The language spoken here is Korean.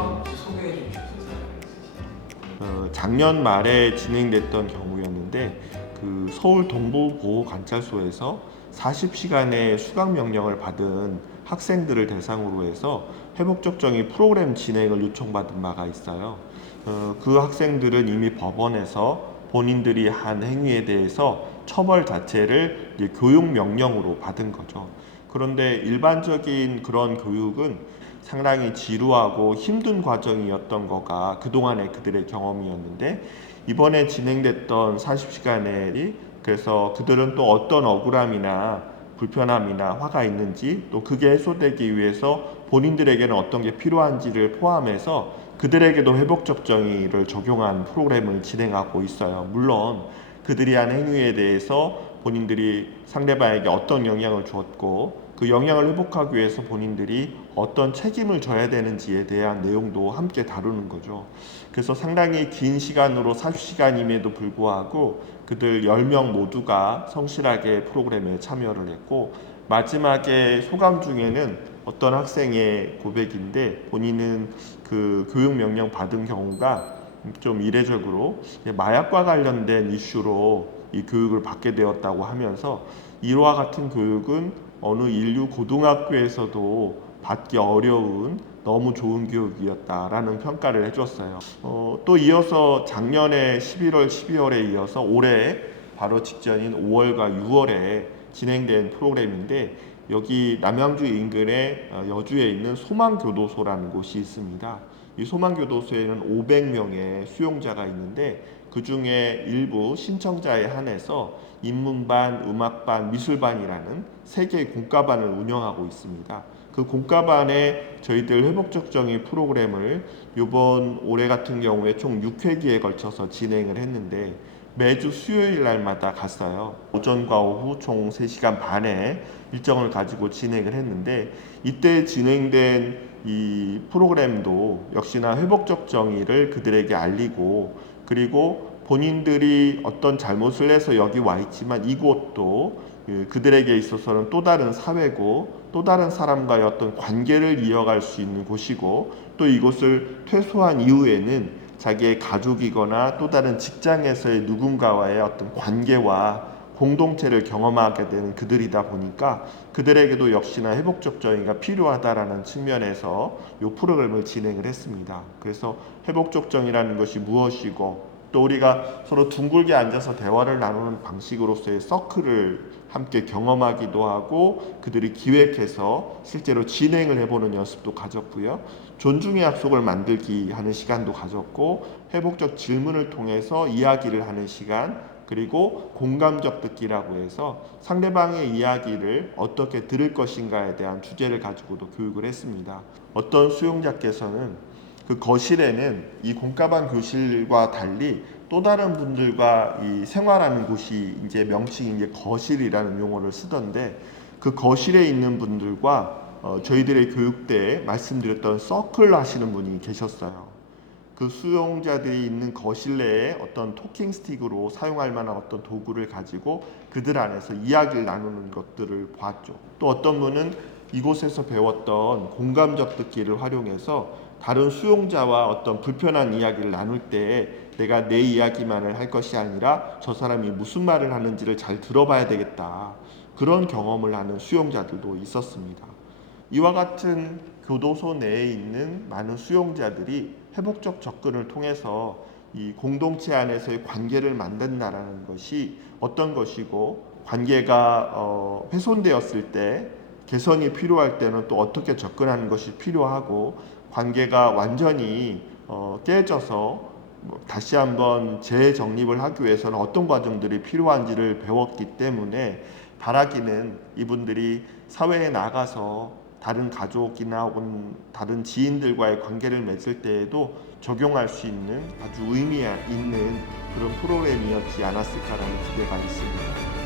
혹시 소개해 주실 사례가 있으신가요? 작년 말에 진행됐던 경우였는데 그 서울 동부보호관찰소에서 40시간의 수강 명령을 받은 학생들을 대상으로 해서 회복적정의 프로그램 진행을 요청받은 바가 있어요. 그 학생들은 이미 법원에서 본인들이 한 행위에 대해서 처벌 자체를 이제 교육 명령으로 받은 거죠. 그런데 일반적인 그런 교육은 상당히 지루하고 힘든 과정이었던 거가 그동안의 그들의 경험이었는데, 이번에 진행됐던 40시간이 그래서 그들은 또 어떤 억울함이나 불편함이나 화가 있는지, 또 그게 해소되기 위해서 본인들에게는 어떤 게 필요한지를 포함해서 그들에게도 회복적 정의를 적용한 프로그램을 진행하고 있어요. 물론 그들이 한 행위에 대해서 본인들이 상대방에게 어떤 영향을 주었고 그 영향을 회복하기 위해서 본인들이 어떤 책임을 져야 되는지에 대한 내용도 함께 다루는 거죠. 그래서 상당히 긴 시간으로 40시간임에도 불구하고 그들 10명 모두가 성실하게 프로그램에 참여를 했고, 마지막에 소감 중에는 어떤 학생의 고백인데, 본인은 그 교육 명령 받은 경우가 좀 이례적으로 마약과 관련된 이슈로 이 교육을 받게 되었다고 하면서, 이와 같은 교육은 어느 인류 고등학교에서도 받기 어려운 너무 좋은 교육이었다라는 평가를 해줬어요. 또 이어서 작년에 11월, 12월에 이어서 올해 바로 직전인 5월과 6월에 진행된 프로그램인데, 여기 남양주 인근의 여주에 있는 소망교도소라는 곳이 있습니다. 이 소망교도소에는 500명의 수용자가 있는데, 그 중에 일부 신청자에 한해서 인문반, 음악반, 미술반이라는 세 개의 공과반을 운영하고 있습니다. 그 공과반에 저희들 회복적 정의 프로그램을 이번 올해 같은 경우에 총 6회기에 걸쳐서 진행을 했는데, 매주 수요일 날마다 갔어요. 오전과 오후 총 3시간 반의 일정을 가지고 진행을 했는데, 이때 진행된 이 프로그램도 역시나 회복적 정의를 그들에게 알리고, 그리고 본인들이 어떤 잘못을 해서 여기 와 있지만 이곳도 그들에게 있어서는 또 다른 사회고 또 다른 사람과의 어떤 관계를 이어갈 수 있는 곳이고, 또 이곳을 퇴소한 이후에는 자기의 가족이거나 또 다른 직장에서의 누군가와의 어떤 관계와 공동체를 경험하게 되는 그들이다 보니까 그들에게도 역시나 회복적 정의가 필요하다라는 측면에서 이 프로그램을 진행을 했습니다. 그래서 회복적 정의라는 것이 무엇이고, 또 우리가 서로 둥글게 앉아서 대화를 나누는 방식으로서의 서클을 함께 경험하기도 하고, 그들이 기획해서 실제로 진행을 해보는 연습도 가졌고요. 존중의 약속을 만들기 하는 시간도 가졌고, 회복적 질문을 통해서 이야기를 하는 시간, 그리고 공감적 듣기라고 해서 상대방의 이야기를 어떻게 들을 것인가에 대한 주제를 가지고도 교육을 했습니다. 어떤 수용자께서는 그 거실에는 이 공과반 교실과 달리 또 다른 분들과 이 생활하는 곳이 이제 명칭이 이제 거실이라는 용어를 쓰던데, 그 거실에 있는 분들과 저희들의 교육 때 말씀드렸던 서클 하시는 분이 계셨어요. 그 수용자들이 있는 거실 내에 어떤 토킹 스틱으로 사용할 만한 어떤 도구를 가지고 그들 안에서 이야기를 나누는 것들을 봤죠. 또 어떤 분은 이곳에서 배웠던 공감적 듣기를 활용해서 다른 수용자와 어떤 불편한 이야기를 나눌 때 내가 내 이야기만을 할 것이 아니라 저 사람이 무슨 말을 하는지를 잘 들어봐야 되겠다, 그런 경험을 하는 수용자들도 있었습니다. 이와 같은 교도소 내에 있는 많은 수용자들이 회복적 접근을 통해서 이 공동체 안에서의 관계를 만든다라는 것이 어떤 것이고, 관계가 훼손되었을 때 개선이 필요할 때는 또 어떻게 접근하는 것이 필요하고, 관계가 완전히 깨져서 다시 한번 재정립을 하기 위해서는 어떤 과정들이 필요한지를 배웠기 때문에, 바라기는 이분들이 사회에 나가서 다른 가족이나 혹은 다른 지인들과의 관계를 맺을 때에도 적용할 수 있는 아주 의미 있는 그런 프로그램이었지 않았을까라는 기대가 있습니다.